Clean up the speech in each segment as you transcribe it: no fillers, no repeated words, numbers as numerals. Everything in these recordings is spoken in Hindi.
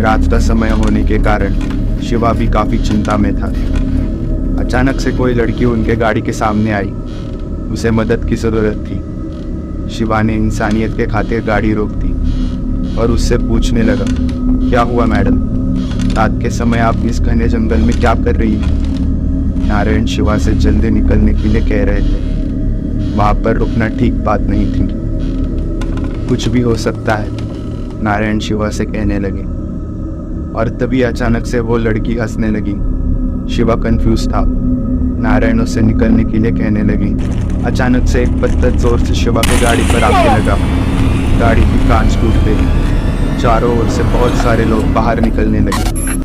रात का समय होने के कारण शिवा भी काफी चिंता में था। अचानक से कोई लड़की उनके गाड़ी के सामने आई। उसे मदद की जरूरत थी। शिवा ने इंसानियत के खातिर गाड़ी रोक दी और उससे पूछने लगा, क्या हुआ मैडम? रात के समय आप इस घने जंगल में क्या कर रही हैं? नारायण शिवा से जल्दी निकलने के लिए कह रहे थे। वहां पर रुकना ठीक बात नहीं थी। कुछ भी हो सकता है, नारायण शिवा से कहने लगे। और तभी अचानक से वो लड़की हंसने लगी। शिवा कंफ्यूज था। नारायण उससे निकलने के लिए कहने लगी। अचानक से एक पत्थर जोर से शिवा की गाड़ी पर आके लगा। गाड़ी की कांच टूट गई। चारों ओर से बहुत सारे लोग बाहर निकलने लगे।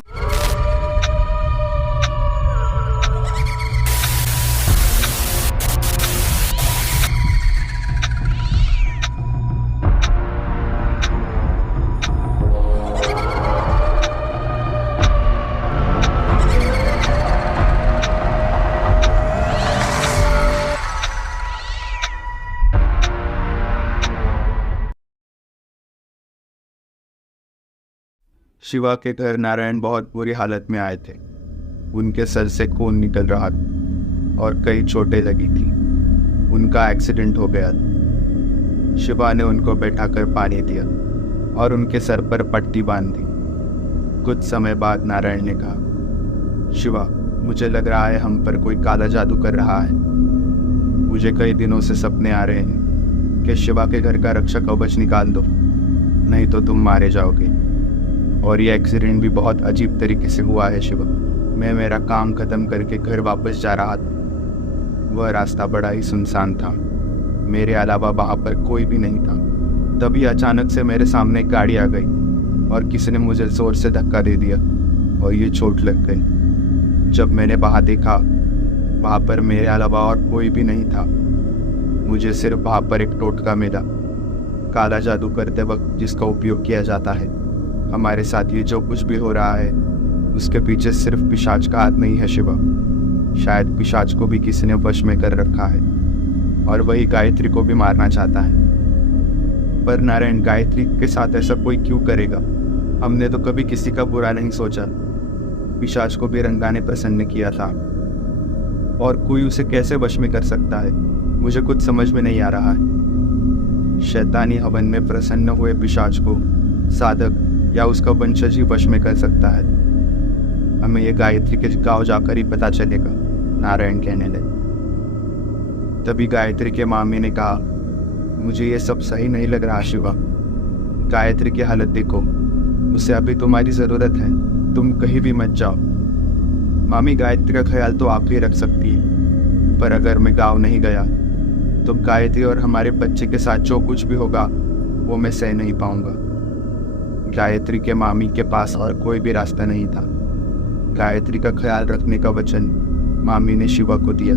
शिवा के घर नारायण बहुत बुरी हालत में आए थे। उनके सर से खून निकल रहा था और कई चोटें लगी थी। उनका एक्सीडेंट हो गया था। शिवा ने उनको बैठाकर पानी दिया और उनके सर पर पट्टी बांध दी। कुछ समय बाद नारायण ने कहा, शिवा, मुझे लग रहा है हम पर कोई काला जादू कर रहा है। मुझे कई दिनों से सपने आ रहे हैं कि शिवा के घर का रक्षा कवच निकाल दो, नहीं तो तुम मारे जाओगे। और ये एक्सीडेंट भी बहुत अजीब तरीके से हुआ है शिवा। मैं मेरा काम खत्म करके घर वापस जा रहा था। वह रास्ता बड़ा ही सुनसान था। मेरे अलावा वहाँ पर कोई भी नहीं था। तभी अचानक से मेरे सामने एक गाड़ी आ गई और किसी ने मुझे जोर से धक्का दे दिया और ये चोट लग गई। जब मैंने वहाँ देखा, वहाँ पर मेरे अलावा और कोई भी नहीं था। मुझे सिर्फ वहाँ पर एक टोटका मिला, काला जादू करते वक्त जिसका उपयोग किया जाता है। हमारे साथ ये जो कुछ भी हो रहा है उसके पीछे सिर्फ पिशाच का हाथ नहीं है शिवा। शायद पिशाच को भी किसी ने वश में कर रखा है और वही गायत्री को भी मारना चाहता है। पर नारायण, गायत्री के साथ ऐसा कोई क्यों करेगा? हमने तो कभी किसी का बुरा नहीं सोचा। पिशाच को भी रंगा ने प्रसन्न किया था और कोई उसे कैसे वश में कर सकता है? मुझे कुछ समझ में नहीं आ रहा है। शैतानी हवन में प्रसन्न हुए पिशाच को साधक या उसका वंशज ही वश में कर सकता है। हमें ये गायत्री के गांव जाकर ही पता चलेगा, नारायण कहने लगे। तभी गायत्री के मामी ने कहा, मुझे ये सब सही नहीं लग रहा शिवा। गायत्री की हालत देखो, उसे अभी तुम्हारी जरूरत है। तुम कहीं भी मत जाओ। मामी, गायत्री का ख्याल तो आप ही रख सकती है, पर अगर मैं गाँव नहीं गया तो गायत्री और हमारे बच्चे के साथ जो कुछ भी होगा वो मैं सह नहीं पाऊंगा। गायत्री के मामी के पास और कोई भी रास्ता नहीं था। गायत्री का ख्याल रखने का वचन मामी ने शिवा को दिया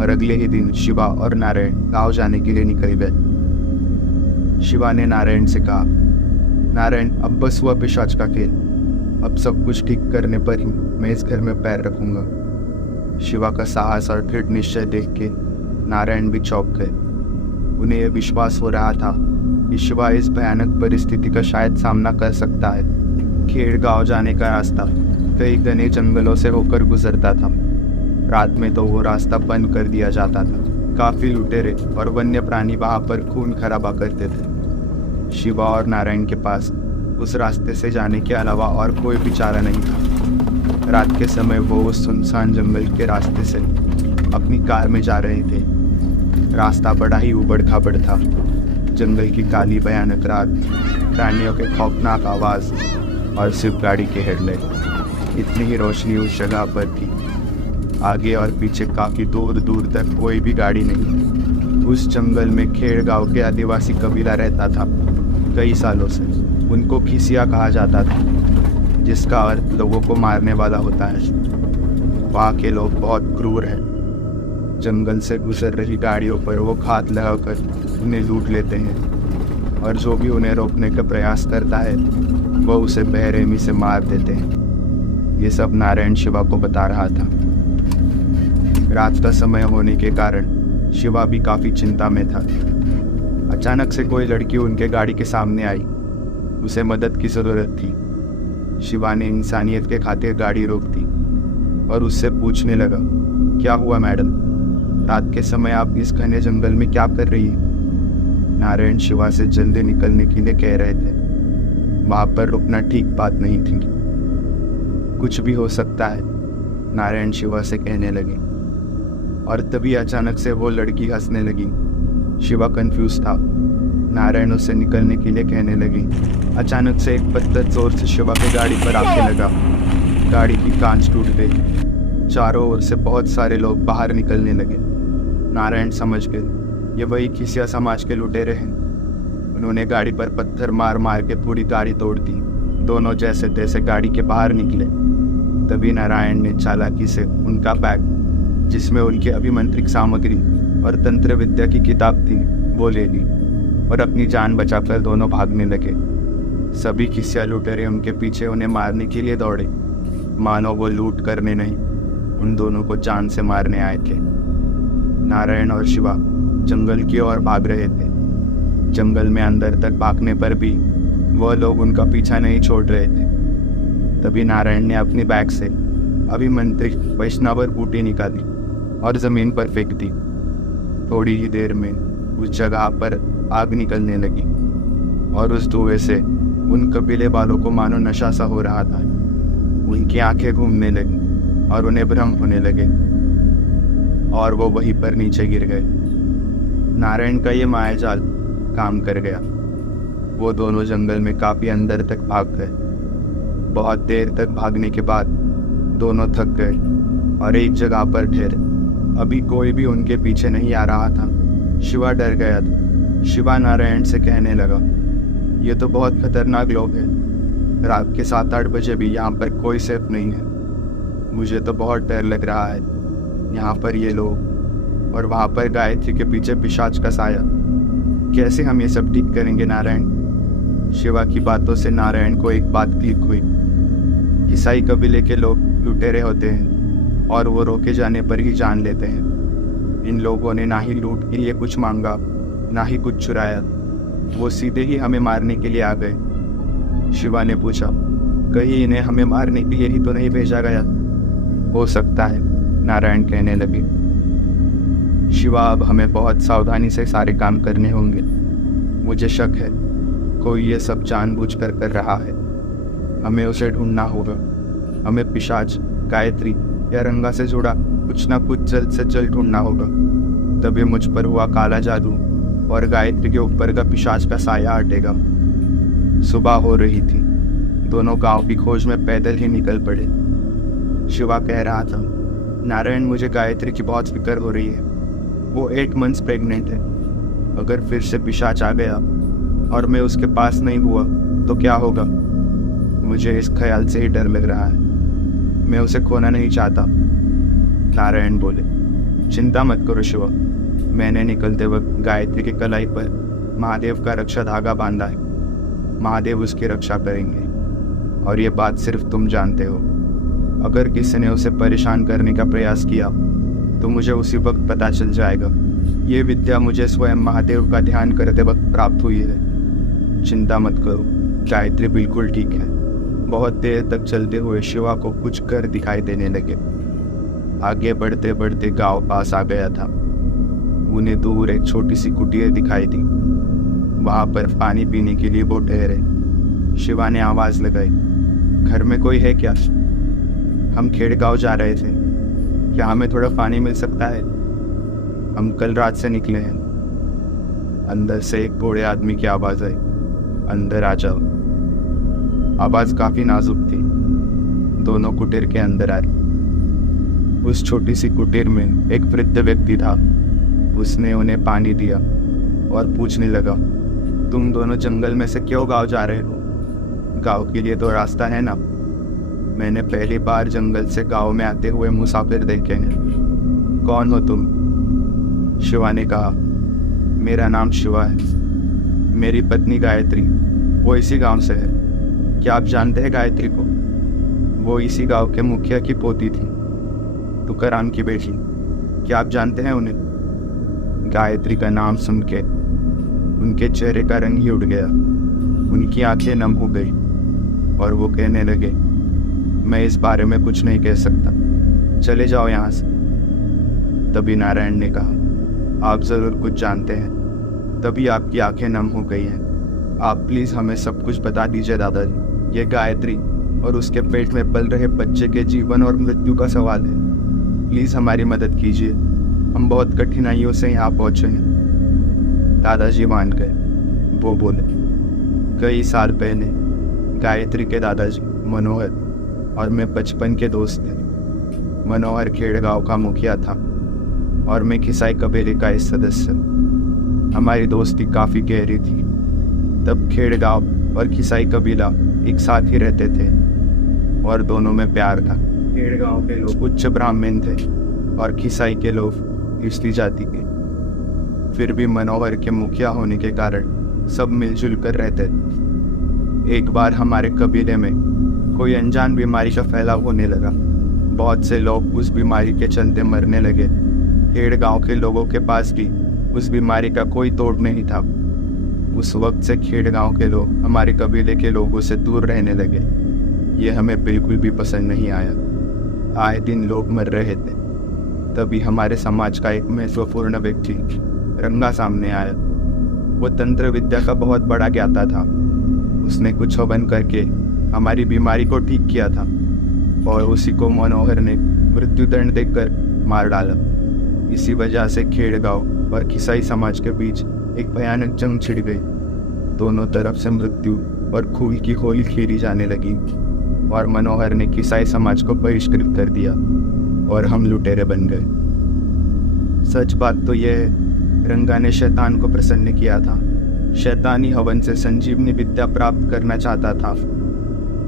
और अगले ही दिन शिवा और नारायण गांव जाने के लिए निकल गए। शिवा ने नारायण से कहा, नारायण, अब बस हुआ पिशाच का खेल। अब सब कुछ ठीक करने पर ही मैं इस घर में पैर रखूंगा। शिवा का साहस और दृढ़ निश्चय देख के नारायण भी चौंक गए। उन्हें यह विश्वास हो रहा था कि शिवा इस भयानक परिस्थिति का शायद सामना कर सकता है। खेड़ गांव जाने का रास्ता कई घने जंगलों से होकर गुजरता था। रात में तो वो रास्ता बंद कर दिया जाता था। काफी लुटेरे और वन्य प्राणी वहां पर खून खराबा करते थे। शिवा और नारायण के पास उस रास्ते से जाने के अलावा और कोई भी चारा नहीं था। रात के समय वो उस सुनसान जंगल के रास्ते से अपनी कार में जा रहे थे। रास्ता बड़ा ही उबड़ खाबड़ था। जंगल की काली भयानक रात, प्राणियों के खौफनाक आवाज और सिर्फ गाड़ी के हेडलाइट। इतनी ही रोशनी उस जगह पर थी। आगे और पीछे काफी दूर दूर तक कोई भी गाड़ी नहीं। उस जंगल में खेड़ गांव के आदिवासी कबीला रहता था कई सालों से। उनको खिसिया कहा जाता था, जिसका अर्थ लोगों को मारने वाला होता है। वहाँ के लोग बहुत क्रूर हैं। जंगल से गुजर रही गाड़ियों पर वो घात लगाकर उन्हें लूट लेते हैं और जो भी उन्हें रोकने का प्रयास करता है वो उसे बेरहमी से मार देते हैं। ये सब नारायण शिवा को बता रहा था। रात का समय होने के कारण शिवा भी काफी चिंता में था। अचानक से कोई लड़की उनके गाड़ी के सामने आई। उसे मदद की जरूरत थी। शिवा ने इंसानियत के खातिर गाड़ी रोक दी और उससे पूछने लगा, क्या हुआ मैडम? रात के समय आप इस घने जंगल में क्या कर रही हैं? नारायण शिवा से जल्दी निकलने के लिए कह रहे थे। वहाँ पर रुकना ठीक बात नहीं थी। कुछ भी हो सकता है, नारायण शिवा से कहने लगे। और तभी अचानक से वो लड़की हंसने लगी। शिवा कंफ्यूज था। नारायण उससे निकलने के लिए कहने लगी। अचानक से एक पत्थर जोर से शिवा की गाड़ी पर आके लगा। गाड़ी की कांच टूट गई। चारों ओर से बहुत सारे लोग बाहर निकलने लगे। नारायण समझ गए ये वही खिसिया समाज के लुटेरे हैं। उन्होंने गाड़ी पर पत्थर मार मार के पूरी गाड़ी तोड़ दी। दोनों जैसे तैसे गाड़ी के बाहर निकले। तभी नारायण ने चालाकी से उनका बैग, जिसमें उनकी अभिमंत्रित सामग्री और तंत्र विद्या की किताब थी, वो ले ली और अपनी जान बचाकर दोनों भागने लगे। सभी खिसिया लुटेरे उनके पीछे उन्हें मारने के लिए दौड़े, मानो वो लूट करने नहीं, उन दोनों को जान से मारने आए थे। नारायण और शिवा जंगल की ओर भाग रहे थे। जंगल में अंदर तक भागने पर भी वह लोग उनका पीछा नहीं छोड़ रहे थे। तभी नारायण ने अपनी बैग से अभिमंत्रित वैष्णवर बूटी निकाली और जमीन पर फेंक दी। थोड़ी ही देर में उस जगह पर आग निकलने लगी और उस धुएं से उन कबीले वालों को मानो नशा सा हो रहा था। उनकी आंखें घूमने लगी और उन्हें भ्रम होने लगे और वो वहीं पर नीचे गिर गए। नारायण का ये मायाजाल काम कर गया। वो दोनों जंगल में काफी अंदर तक भाग गए। बहुत देर तक भागने के बाद दोनों थक गए और एक जगह पर ठहरे। अभी कोई भी उनके पीछे नहीं आ रहा था। शिवा डर गया था। शिवा नारायण से कहने लगा, ये तो बहुत खतरनाक लोग हैं। रात के 7-8 बजे भी यहाँ पर कोई सेफ नहीं है। मुझे तो बहुत डर लग रहा है। यहाँ पर ये लोग और वहाँ पर गायत्री के पीछे पिशाच का साया। कैसे हम ये सब ठीक करेंगे नारायण? शिवा की बातों से नारायण को एक बात क्लिक हुई। ईसाई कबीले के लोग लुटेरे होते हैं और वो रोके जाने पर ही जान लेते हैं। इन लोगों ने ना ही लूट के लिए कुछ मांगा, ना ही कुछ चुराया। वो सीधे ही हमें मारने के लिए आ गए। शिवा ने पूछा, कहीं इन्हें हमें मारने के लिए ही तो नहीं भेजा गया? हो सकता है, नारायण कहने लगे। शिवा, अब हमें बहुत सावधानी से सारे काम करने होंगे। मुझे शक है कोई ये सब जानबूझकर कर रहा है। हमें उसे ढूंढना होगा। हमें पिशाच, गायत्री या रंगा से जुड़ा कुछ ना कुछ जल्द से जल्द ढूंढना होगा। तभी मुझ पर हुआ काला जादू और गायत्री के ऊपर का पिशाच का साया हटेगा। सुबह हो रही थी। दोनों गांव की खोज में पैदल ही निकल पड़े। शिवा कह रहा था, नारायण, मुझे गायत्री की बहुत फिक्र हो रही है। वो 8 मंथ्स प्रेग्नेंट है। अगर फिर से पिशाच आ गया और मैं उसके पास नहीं हुआ तो क्या होगा? मुझे इस ख्याल से ही डर लग रहा है। मैं उसे खोना नहीं चाहता। नारायण बोले, चिंता मत करो शिवा। मैंने निकलते वक्त गायत्री की कलाई पर महादेव का रक्षा धागा बांधा है। महादेव उसकी रक्षा करेंगे और ये बात सिर्फ तुम जानते हो। अगर किसी ने उसे परेशान करने का प्रयास किया तो मुझे उसी वक्त पता चल जाएगा। ये विद्या मुझे स्वयं महादेव का ध्यान करते वक्त प्राप्त हुई है। चिंता मत करो, गायत्री बिल्कुल ठीक है। बहुत देर तक चलते हुए शिवा को कुछ घर दिखाई देने लगे। आगे बढ़ते बढ़ते गांव पास आ गया था। उन्हें दूर एक छोटी सी कुटिया दिखाई दी। वहां पर पानी पीने के लिए वो ठहरे। शिवा ने आवाज लगाई, घर में कोई है क्या? हम खेड़गांव जा रहे थे, क्या हमें थोड़ा पानी मिल सकता है? हम कल रात से निकले हैं। अंदर से एक बूढ़े आदमी की आवाज आई, अंदर आ जाओ। आवाज काफी नाजुक थी। दोनों कुटीर के अंदर आए। उस छोटी सी कुटीर में एक वृद्ध व्यक्ति था। उसने उन्हें पानी दिया और पूछने लगा, तुम दोनों जंगल में से क्यों गांव जा रहे हो? गांव के लिए तो रास्ता है ना। मैंने पहली बार जंगल से गांव में आते हुए मुसाफिर देखे हैं। कौन हो तुम? शिवा ने कहा, मेरा नाम शिवा है। मेरी पत्नी गायत्री, वो इसी गांव से है। क्या आप जानते हैं गायत्री को? वो इसी गांव के मुखिया की पोती थी, तुकाराम की बेटी। क्या आप जानते हैं उन्हें? गायत्री का नाम सुन के उनके चेहरे का रंग ही उड़ गया। उनकी आंखें नम हो गई। और वो कहने लगे, मैं इस बारे में कुछ नहीं कह सकता, चले जाओ यहाँ से। तभी नारायण ने कहा, आप ज़रूर कुछ जानते हैं, तभी आपकी आंखें नम हो गई हैं। आप प्लीज़ हमें सब कुछ बता दीजिए दादाजी। ये गायत्री और उसके पेट में पल रहे बच्चे के जीवन और मृत्यु का सवाल है। प्लीज़ हमारी मदद कीजिए, हम बहुत कठिनाइयों से यहाँ पहुँचे हैं। दादाजी मान गए। वो बोले, कई साल पहले गायत्री के दादाजी मनोहर और मैं बचपन के दोस्त थे। मनोहर खेड़ गाँव का मुखिया था और मैं खिसाई कबीले का एक सदस्य। हमारी दोस्ती काफ़ी गहरी थी। तब खेड़ गाँव और खिसाई कबीला एक साथ ही रहते थे और दोनों में प्यार था। खेड़ गाँव के लोग उच्च ब्राह्मण थे और खिसाई के लोग पिछली जाति के। फिर भी मनोहर के मुखिया होने के कारण सब मिलजुल कर रहते थे। एक बार हमारे कबीले में कोई अनजान बीमारी का फैलाव होने लगा। बहुत से लोग उस बीमारी के चलते मरने लगे। खेड़ गांव के लोगों के पास भी उस बीमारी का कोई तोड़ नहीं था। उस वक्त से खेड़ गांव के लोग हमारे कबीले के लोगों से दूर रहने लगे। ये हमें बिल्कुल भी पसंद नहीं आया। आए दिन लोग मर रहे थे। तभी हमारे समाज का एक महत्वपूर्ण व्यक्ति रंगा सामने आया। वो तंत्र विद्या का बहुत बड़ा ज्ञाता था। उसने कुछ हवन करके हमारी बीमारी को ठीक किया था और उसी को मनोहर ने मृत्युदंड देकर मार डाला। इसी वजह से खेड़ गांव और खिसाई समाज के बीच एक भयानक जंग छिड़ गई। दोनों तरफ से मृत्यु और खून की होली खेली जाने लगी और मनोहर ने खिसाई समाज को बहिष्कृत कर दिया और हम लुटेरे बन गए। सच बात तो यह है, रंगा ने शैतान को प्रसन्न किया था। शैतानी हवन से संजीवनी विद्या प्राप्त करना चाहता था।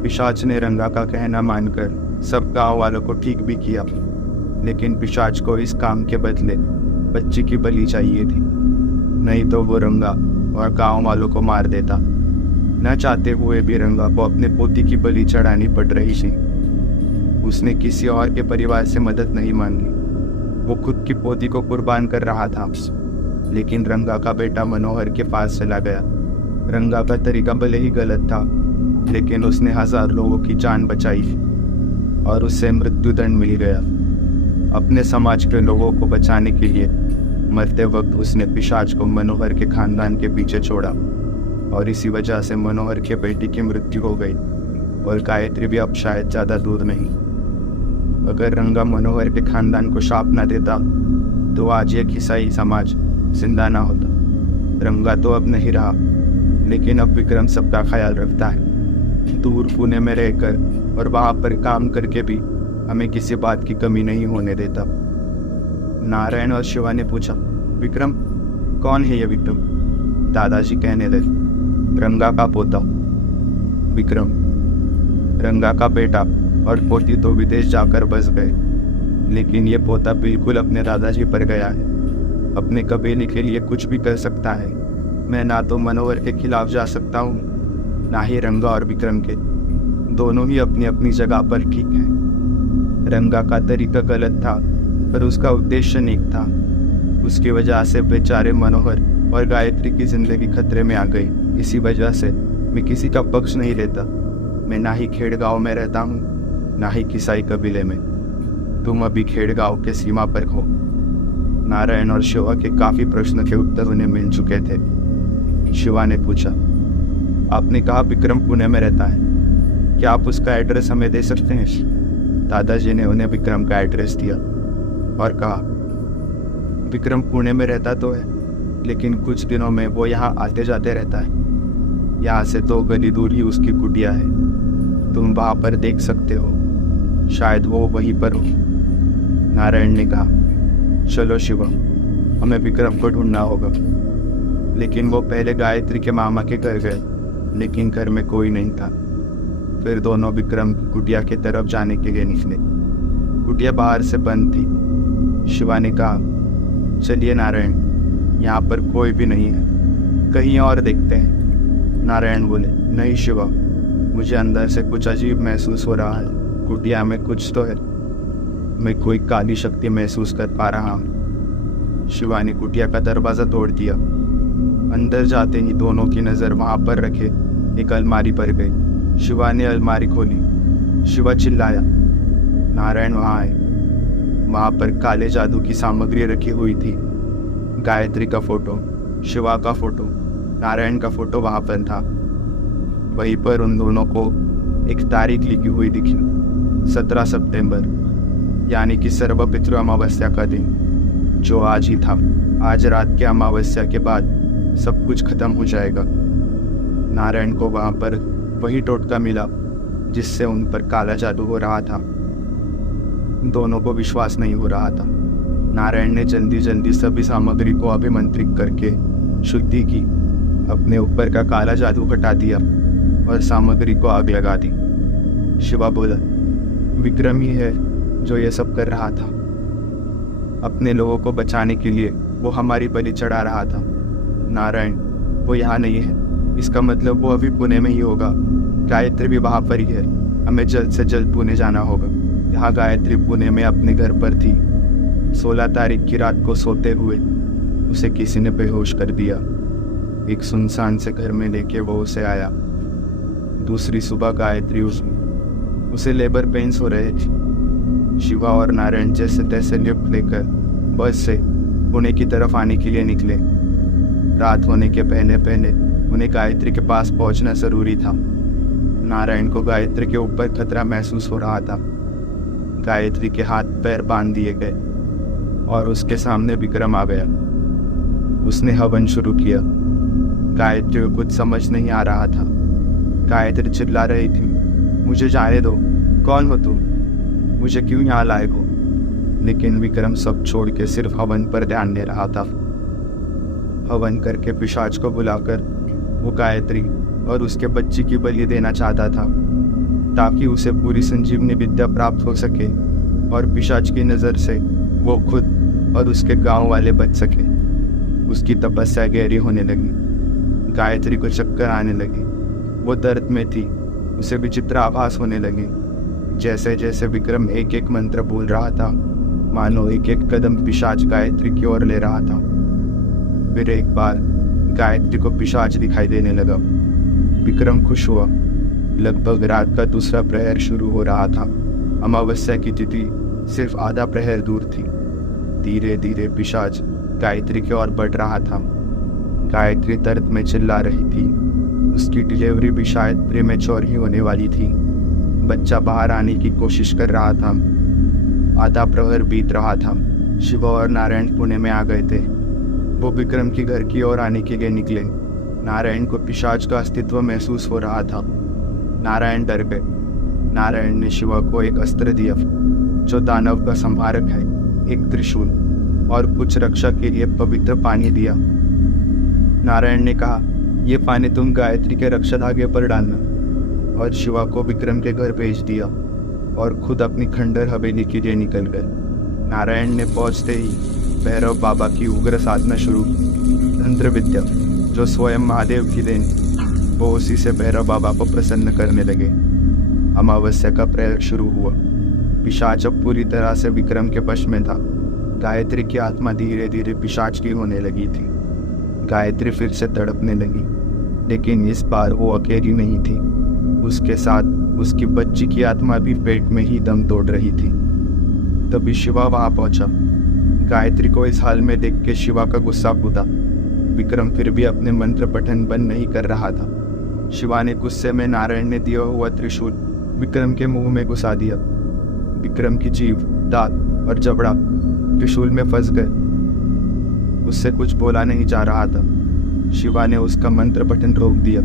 पिशाच ने रंगा का कहना मानकर सब गांव वालों को ठीक भी किया, लेकिन पिशाच को इस काम के बदले बच्ची की बलि चाहिए थी। नहीं तो वो रंगा और गांव वालों को मार देता। न चाहते हुए भी रंगा को अपने पोती की बलि चढ़ानी पड़ रही थी। उसने किसी और के परिवार से मदद नहीं मांगी। वो खुद की पोती को कुर्बान कर रहा था, लेकिन रंगा का बेटा मनोहर के पास चला गया। रंगा का तरीका भले ही गलत था, लेकिन उसने 1000 लोगों की जान बचाई और उससे मृत्युदंड मिल गया। अपने समाज के लोगों को बचाने के लिए मरते वक्त उसने पिशाच को मनोहर के खानदान के पीछे छोड़ा और इसी वजह से मनोहर के बेटी की मृत्यु हो गई और गायत्री भी अब शायद ज़्यादा दूर नहीं। अगर रंगा मनोहर के खानदान को शाप न देता तो आज ये खिसाई समाज जिंदा ना होता। रंगा तो अब नहीं रहा, लेकिन अब विक्रम सबका ख्याल रखता है। दूर पुणे में रहकर और वहाँ पर काम करके भी हमें किसी बात की कमी नहीं होने देता। नारायण और शिवा ने पूछा, विक्रम कौन है ये विक्रम? दादाजी कहने लगे, रंगा का पोता विक्रम। रंगा का बेटा और पोती तो विदेश जाकर बस गए, लेकिन ये पोता बिल्कुल अपने दादाजी पर गया है। अपने कबीले के लिए कुछ भी कर सकता है। मैं ना तो मनोहर के खिलाफ जा सकता हूँ, ना ही रंगा और विक्रम के। दोनों ही अपनी अपनी जगह पर ठीक हैं। रंगा का तरीका गलत था, पर उसका उद्देश्य नेक था। उसकी वजह से बेचारे मनोहर और गायत्री की जिंदगी खतरे में आ गई। इसी वजह से मैं किसी का पक्ष नहीं लेता। मैं ना ही खेड़ गाँव में रहता हूँ, ना ही खिसाई कबीले में। तुम अभी खेड़ गाँव के सीमा पर हो। नारायण और शिवा के काफी प्रश्न के उत्तर उन्हें मिल चुके थे। शिवा ने पूछा, आपने कहा विक्रम पुणे में रहता है, क्या आप उसका एड्रेस हमें दे सकते हैं? दादाजी ने उन्हें विक्रम का एड्रेस दिया और कहा, विक्रम पुणे में रहता तो है, लेकिन कुछ दिनों में वो यहाँ आते जाते रहता है। यहाँ से 2 गली दूर ही उसकी कुटिया है। तुम वहाँ पर देख सकते हो, शायद वो वहीं पर हो। नारायण ने कहा, चलो शिवा, हमें विक्रम को ढूंढना होगा। लेकिन वो पहले गायत्री के मामा के घर गए, लेकिन घर में कोई नहीं था। फिर दोनों विक्रम की कुटिया की तरफ जाने के लिए निकले। कुटिया बाहर से बंद थी। शिवा ने कहा, चलिए नारायण, यहाँ पर कोई भी नहीं है, कहीं और देखते हैं। नारायण बोले, नहीं शिवा, मुझे अंदर से कुछ अजीब महसूस हो रहा है। कुटिया में कुछ तो है, मैं कोई काली शक्ति महसूस कर पा रहा हूँ। शिवा ने कुटिया का दरवाज़ा तोड़ दिया। अंदर जाते ही दोनों की नज़र वहाँ पर रखे एक अलमारी पर गई। शिवा ने अलमारी खोली। शिवा चिल्लाया। नारायण वहाँ आए। वहाँ पर काले जादू की सामग्री रखी हुई थी। गायत्री का फोटो, शिवा का फोटो, नारायण का फोटो वहाँ पर था। वहीं पर उन दोनों को एक तारीख लिखी हुई दिखी, 17 सितंबर, यानी कि सर्वपितृ अमावस्या का दिन, जो आज ही था। आज रात के अमावस्या के बाद सब कुछ खत्म हो जाएगा। नारायण को वहाँ पर वही टोटका मिला जिससे उन पर काला जादू हो रहा था। दोनों को विश्वास नहीं हो रहा था। नारायण ने जल्दी जल्दी सभी सामग्री को अभिमंत्रित करके शुद्धि की, अपने ऊपर का काला जादू हटा दिया और सामग्री को आग लगा दी। शिवा बोला, विक्रम ही है जो ये सब कर रहा था। अपने लोगों को बचाने के लिए वो हमारी बलि चढ़ा रहा था। नारायण वो यहाँ नहीं है, इसका मतलब वो अभी पुणे में ही होगा। गायत्री भी वहाँ पर ही है। हमें जल्द से जल्द पुणे जाना होगा। यहाँ गायत्री पुणे में अपने घर पर थी। 16 तारीख की रात को सोते हुए उसे किसी ने बेहोश कर दिया। एक सुनसान से घर में लेके वो उसे आया। दूसरी सुबह गायत्री उसे लेबर पेन्स हो रहे थे। शिवा और नारायण जैसे तैसे लिफ्ट लेकर बस से पुणे की तरफ आने के लिए निकले। रात होने के पहले पहले उन्हें गायत्री के पास पहुंचना जरूरी था। नारायण को गायत्री के ऊपर खतरा महसूस हो रहा था। गायत्री के हाथ पैर बांध दिए गए और उसके सामने विक्रम आ गया। उसने हवन शुरू किया। गायत्री को कुछ समझ नहीं आ रहा था। गायत्री चिल्ला रही थी, मुझे जाने दो, कौन हो तुम, मुझे क्यों यहाँ लाए हो? लेकिन विक्रम सब छोड़ के सिर्फ हवन पर ध्यान दे रहा था। हवन करके पिशाच को बुलाकर वो गायत्री और उसके बच्चे की बलि देना चाहता था, ताकि उसे पूरी संजीवनी विद्या प्राप्त हो सके और पिशाच की नज़र से वो खुद और उसके गांव वाले बच सके। उसकी तपस्या गहरी होने लगी। गायत्री को चक्कर आने लगे। वो दर्द में थी। उसे विचित्र आभास होने लगे। जैसे जैसे विक्रम एक एक मंत्र बोल रहा था, मानो एक एक कदम पिशाच गायत्री की ओर ले रहा था। फिर एक बार गायत्री को पिशाच दिखाई देने लगा। विक्रम खुश हुआ। लगभग रात का दूसरा प्रहर शुरू हो रहा था। अमावस्या की तिथि सिर्फ आधा प्रहर दूर थी। धीरे धीरे पिशाच गायत्री की ओर बढ़ रहा था। गायत्री दर्द में चिल्ला रही थी। उसकी डिलीवरी भी शायद प्रीमेच्योर ही होने वाली थी। बच्चा बाहर आने की कोशिश कर रहा था। आधा प्रहर बीत रहा था। शिवा और नारायण पुणे में आ गए थे। वो विक्रम के घर की ओर आने के लिए निकले। नारायण को पिशाच का अस्तित्व महसूस हो रहा था। नारायण डर गए। नारायण ने शिवा को एक अस्त्र दिया जो दानव का संहारक है, एक त्रिशूल और कुछ रक्षा के लिए पवित्र पानी दिया। नारायण ने कहा, ये पानी तुम गायत्री के रक्षा धागे पर डालना, और शिवा को विक्रम के घर भेज दिया और खुद अपनी खंडर हवेली के लिए निकल गए। नारायण ने पहुंचते ही भैरव बाबा की उग्र साधना शुरू की। तंत्र विद्या जो स्वयं महादेव की देन, वो उसी से भैरव बाबा को प्रसन्न करने लगे। अमावस्या का प्रयोग शुरू हुआ। पिशाच अब पूरी तरह से विक्रम के वश में था। गायत्री की आत्मा धीरे धीरे पिशाच की होने लगी थी। गायत्री फिर से तड़पने लगी, लेकिन इस बार वो अकेली नहीं थी। उसके साथ उसकी बच्ची की आत्मा भी पेट में ही दम तोड़ रही थी। तभी शिवा वहां पहुंचा। गायत्री को इस हाल में देख के शिवा का गुस्सा कूदा। विक्रम फिर भी अपने मंत्र पठन बंद नहीं कर रहा था। शिवा ने गुस्से में नारायण ने दिया हुआ त्रिशूल विक्रम के मुंह में घुसा दिया। विक्रम की जीभ, दांत और जबड़ा त्रिशूल में फंस गए। उससे कुछ बोला नहीं जा रहा था। शिवा ने उसका मंत्र पठन रोक दिया।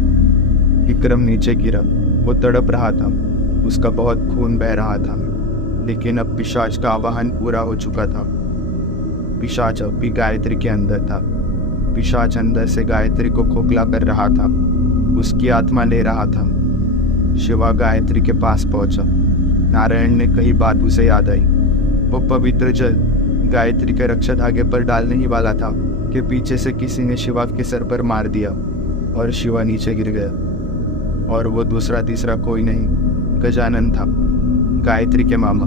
विक्रम नीचे गिरा। वो तड़प रहा था। उसका बहुत खून बह रहा था, लेकिन अब पिशाच का आवाहन पूरा हो चुका था। पिशाच अब भी गायत्री के अंदर था। पिशाच अंदर से गायत्री को खोखला कर रहा था। उसकी आत्मा ले रहा था। शिवा गायत्री के पास पहुंचा। नारायण ने कई बात उसे याद आई। वो पवित्र जल गायत्री के रक्षा धागे पर डालने ही वाला था कि पीछे से किसी ने शिवा के सर पर मार दिया और शिवा नीचे गिर गया। और वो दूसरा तीसरा कोई नहीं, गजानन था, गायत्री के मामा।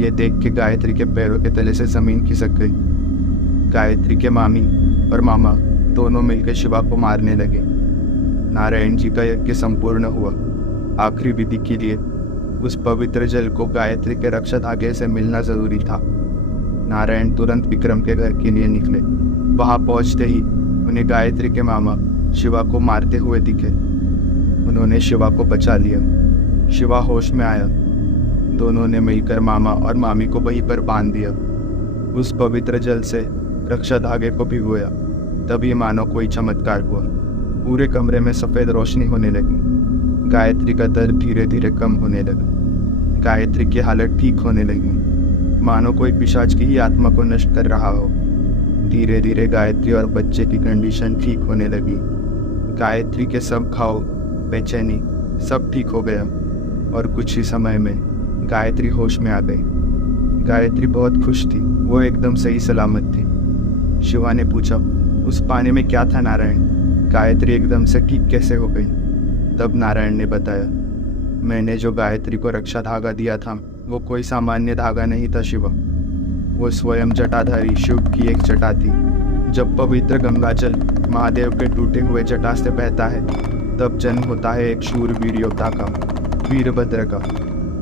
ये देख के गायत्री के पैरों के तले से जमीन खिसक गई। गायत्री के मामी और मामा दोनों मिलकर शिवा को मारने लगे। नारायण जी का यज्ञ संपूर्ण हुआ। आखिरी विधि के लिए उस पवित्र जल को गायत्री के रक्षा धागे से मिलना जरूरी था। नारायण तुरंत विक्रम के घर के लिए निकले। वहां पहुंचते ही उन्हें गायत्री के मामा शिवा को मारते हुए दिखे। उन्होंने शिवा को बचा लिया। शिवा होश में आया। दोनों ने मिलकर मामा और मामी को वहीं पर बांध दिया। उस पवित्र जल से रक्षा धागे को भिगोया। तभी मानो कोई चमत्कार हुआ। पूरे कमरे में सफेद रोशनी होने लगी। गायत्री का दर्द धीरे धीरे कम होने लगा। गायत्री की हालत ठीक होने लगी, मानो कोई पिशाच की ही आत्मा को नष्ट कर रहा हो। धीरे धीरे गायत्री और बच्चे की कंडीशन ठीक होने लगी। गायत्री के सब घाव, बेचैनी सब ठीक हो गया और कुछ ही समय में गायत्री होश में आ गई। गायत्री बहुत खुश थी। वो एकदम सही सलामत थी। शिवा ने पूछा, उस पानी में क्या था नारायण? गायत्री एकदम से ठीक कैसे हो गई? तब नारायण ने बताया, मैंने जो गायत्री को रक्षा धागा दिया था वो कोई सामान्य धागा नहीं था शिवा। वो स्वयं जटाधारी शिव की एक जटा थी। जब पवित्र गंगाजल महादेव के टूटे हुए जटा से बहता है तब जन्म होता है एक शूरवीर योद्धा का, वीरभद्र का।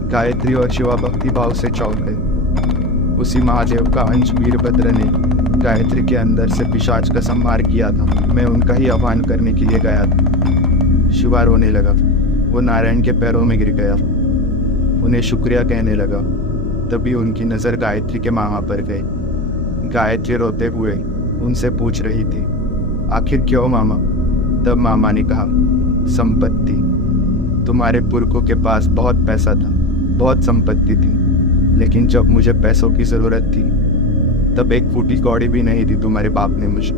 गायत्री और शिवा भक्ति भाव से चौंक गए। उसी महादेव का अंश वीरभद्र ने गायत्री के अंदर से पिशाच का संहार किया था। मैं उनका ही आह्वान करने के लिए गया था। शिवा रोने लगा। वो नारायण के पैरों में गिर गया, उन्हें शुक्रिया कहने लगा। तभी उनकी नज़र गायत्री के मामा पर गई। गायत्री रोते हुए उनसे पूछ रही थी, आखिर क्यों मामा? तब मामा ने कहा, संपत्ति। तुम्हारे पुरखों के पास बहुत पैसा था, बहुत संपत्ति थी, लेकिन जब मुझे पैसों की ज़रूरत थी तब एक फूटी कौड़ी भी नहीं दी तुम्हारे बाप ने मुझे।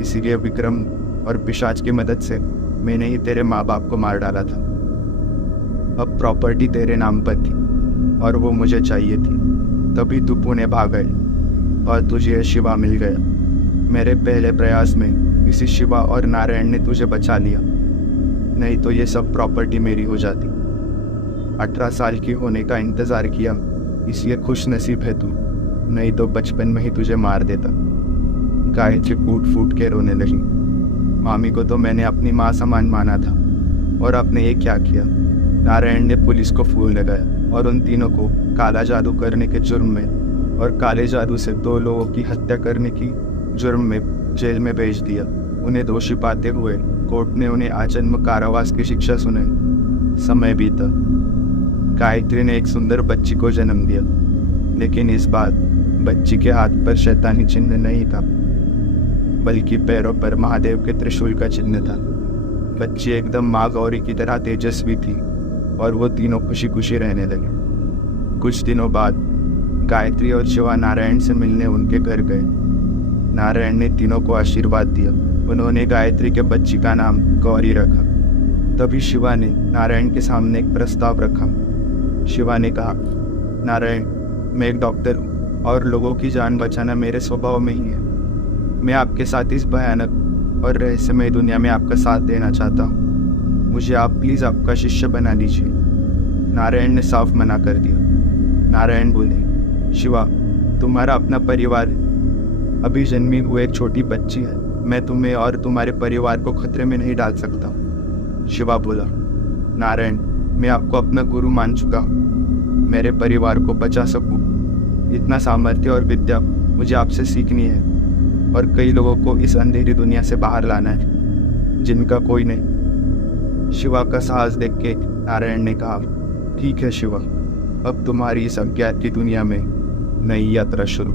इसीलिए विक्रम और पिशाच की मदद से मैंने ही तेरे माँ बाप को मार डाला था। अब प्रॉपर्टी तेरे नाम पर थी और वो मुझे चाहिए थी, तभी तू पुणे भाग गई और तुझे यह शिवा मिल गया। मेरे पहले प्रयास में इसी शिवा और नारायण ने तुझे बचा लिया, नहीं तो ये सब प्रॉपर्टी मेरी हो जाती। 18 साल की होने का इंतज़ार किया, इसलिए खुश नसीब है तू, नहीं तो बचपन में ही तुझे मार देता। गायत्री फूट फूट के रोने लगी। मामी को तो मैंने अपनी माँ समान माना था और आपने ये क्या किया? नारायण ने पुलिस को फोन लगाया और उन तीनों को काला जादू करने के जुर्म में और काले जादू से 2 लोगों की हत्या करने की जुर्म में जेल में भेज दिया। उन्हें दोषी पाते हुए कोर्ट ने उन्हें आजन्म कारावास की शिक्षा सुनाई। समय बीता। गायत्री ने एक सुंदर बच्ची को जन्म दिया, लेकिन इस बार बच्ची के हाथ पर शैतानी चिन्ह नहीं था, बल्कि पैरों पर महादेव के त्रिशूल का चिन्ह था। बच्ची एकदम माँ गौरी की तरह तेजस्वी थी और वो तीनों खुशी खुशी रहने लगे। कुछ दिनों बाद गायत्री और शिवा नारायण से मिलने उनके घर गए। नारायण ने तीनों को आशीर्वाद दिया। उन्होंने गायत्री के बच्ची का नाम गौरी रखा। तभी शिवा ने नारायण के सामने एक प्रस्ताव रखा। शिवा ने कहा, नारायण, मैं एक डॉक्टर हूँ और लोगों की जान बचाना मेरे स्वभाव में ही है। मैं आपके साथ इस भयानक और रहस्यमय दुनिया में आपका साथ देना चाहता हूँ। मुझे आप प्लीज़ आपका शिष्य बना लीजिए। नारायण ने साफ मना कर दिया। नारायण बोले, शिवा, तुम्हारा अपना परिवार अभी जन्मी हुई एक छोटी बच्ची है। मैं तुम्हें और तुम्हारे परिवार को खतरे में नहीं डाल सकता। शिवा बोला, नारायण, मैं आपको अपना गुरु मान चुका हूँ। मेरे परिवार को बचा सकूँ इतना सामर्थ्य और विद्या मुझे आपसे सीखनी है और कई लोगों को इस अंधेरी दुनिया से बाहर लाना है जिनका कोई नहीं। शिवा का साहस देख के नारायण ने कहा, ठीक है शिवा, अब तुम्हारी इस अज्ञात की दुनिया में नई यात्रा शुरू।